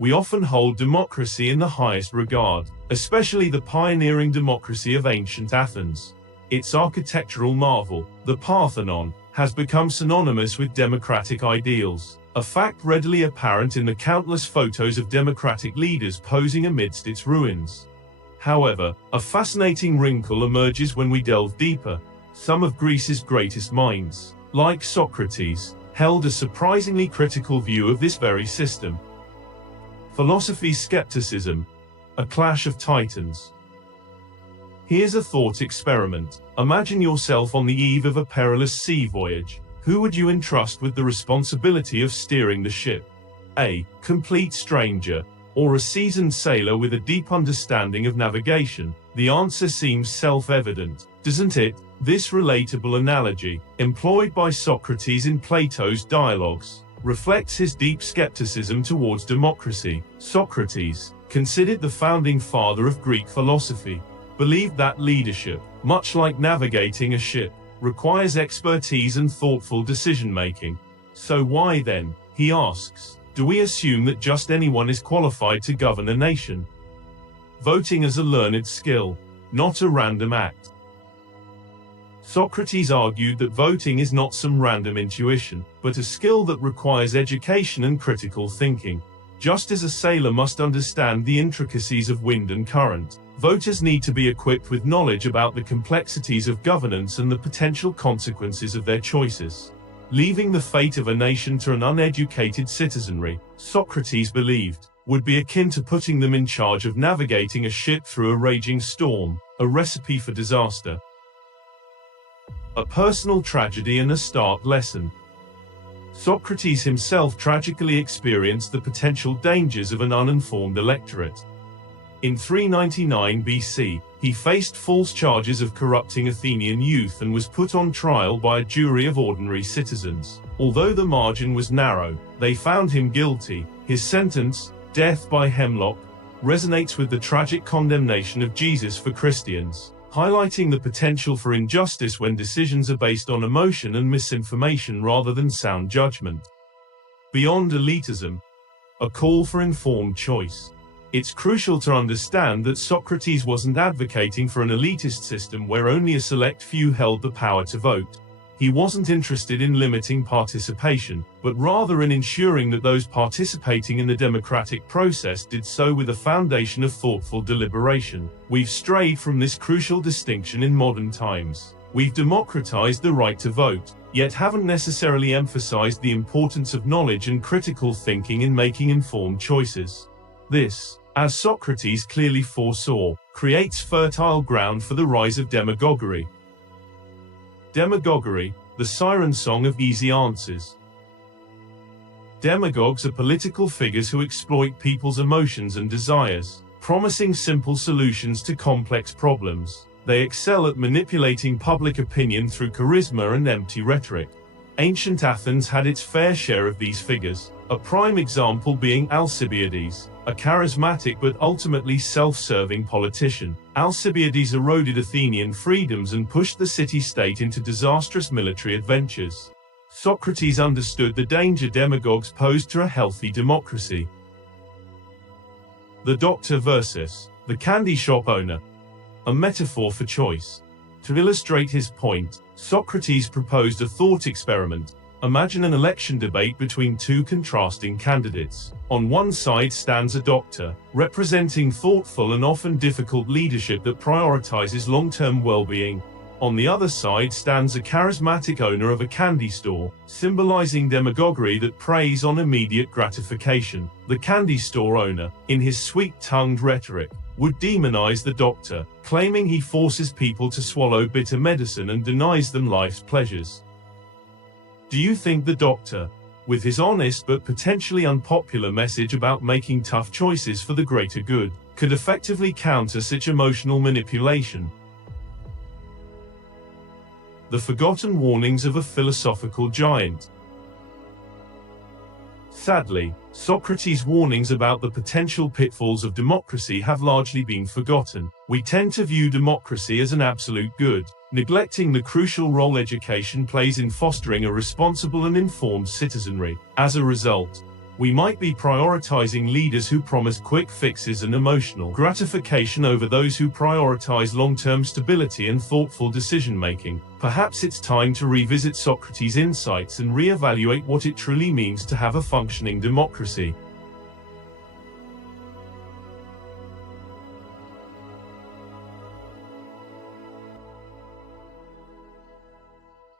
We often hold democracy in the highest regard, especially the pioneering democracy of ancient Athens. Its architectural marvel, the Parthenon, has become synonymous with democratic ideals, a fact readily apparent in the countless photos of democratic leaders posing amidst its ruins. However, a fascinating wrinkle emerges when we delve deeper. Some of Greece's greatest minds, like Socrates, held a surprisingly critical view of this very system. Philosophy's Skepticism, a clash of titans. Here's a thought experiment. Imagine yourself on the eve of a perilous sea voyage. Who would you entrust with the responsibility of steering the ship? A complete stranger, or a seasoned sailor with a deep understanding of navigation? The answer seems self-evident, doesn't it? This relatable analogy, employed by Socrates in Plato's dialogues, reflects his deep skepticism towards democracy. Socrates, considered the founding father of Greek philosophy, believed that leadership, much like navigating a ship, requires expertise and thoughtful decision-making. So why then, he asks, do we assume that just anyone is qualified to govern a nation? Voting as a learned skill, not a random act. Socrates argued that voting is not some random intuition, but a skill that requires education and critical thinking. Just as a sailor must understand the intricacies of wind and current, voters need to be equipped with knowledge about the complexities of governance and the potential consequences of their choices. Leaving the fate of a nation to an uneducated citizenry, Socrates believed, would be akin to putting them in charge of navigating a ship through a raging storm, a recipe for disaster. A personal tragedy and a stark lesson. Socrates himself tragically experienced the potential dangers of an uninformed electorate. In 399 BC, he faced false charges of corrupting Athenian youth and was put on trial by a jury of ordinary citizens. Although the margin was narrow, they found him guilty. His sentence, death by hemlock, resonates with the tragic condemnation of Jesus for Christians, highlighting the potential for injustice when decisions are based on emotion and misinformation rather than sound judgment. Beyond elitism, a call for informed choice. It's crucial to understand that Socrates wasn't advocating for an elitist system where only a select few held the power to vote. He wasn't interested in limiting participation, but rather in ensuring that those participating in the democratic process did so with a foundation of thoughtful deliberation. We've strayed from this crucial distinction in modern times. We've democratized the right to vote, yet haven't necessarily emphasized the importance of knowledge and critical thinking in making informed choices. This, as Socrates clearly foresaw, creates fertile ground for the rise of demagoguery. Demagoguery, the Siren song of easy answers. Demagogues are political figures who exploit people's emotions and desires, promising simple solutions to complex problems. They excel at manipulating public opinion through charisma and empty rhetoric. Ancient Athens had its fair share of these figures, a prime example being Alcibiades, a charismatic but ultimately self-serving politician. Alcibiades eroded Athenian freedoms and pushed the city-state into disastrous military adventures. Socrates understood the danger demagogues posed to a healthy democracy. The doctor versus the candy shop owner, a metaphor for choice. To illustrate his point, Socrates proposed a thought experiment. Imagine an election debate between two contrasting candidates. On one side stands a doctor, representing thoughtful and often difficult leadership that prioritizes long-term well-being. On the other side stands a charismatic owner of a candy store, symbolizing demagoguery that preys on immediate gratification. The candy store owner, in his sweet-tongued rhetoric, would demonize the doctor, claiming he forces people to swallow bitter medicine and denies them life's pleasures. Do you think the doctor, with his honest but potentially unpopular message about making tough choices for the greater good, could effectively counter such emotional manipulation? The forgotten warnings of a philosophical giant. Sadly, Socrates' warnings about the potential pitfalls of democracy have largely been forgotten. We tend to view democracy as an absolute good, neglecting the crucial role education plays in fostering a responsible and informed citizenry. As a result, We might be prioritizing leaders who promise quick fixes and emotional gratification over those who prioritize long-term stability and thoughtful decision-making. Perhaps it's time to revisit Socrates' insights and reevaluate what it truly means to have a functioning democracy.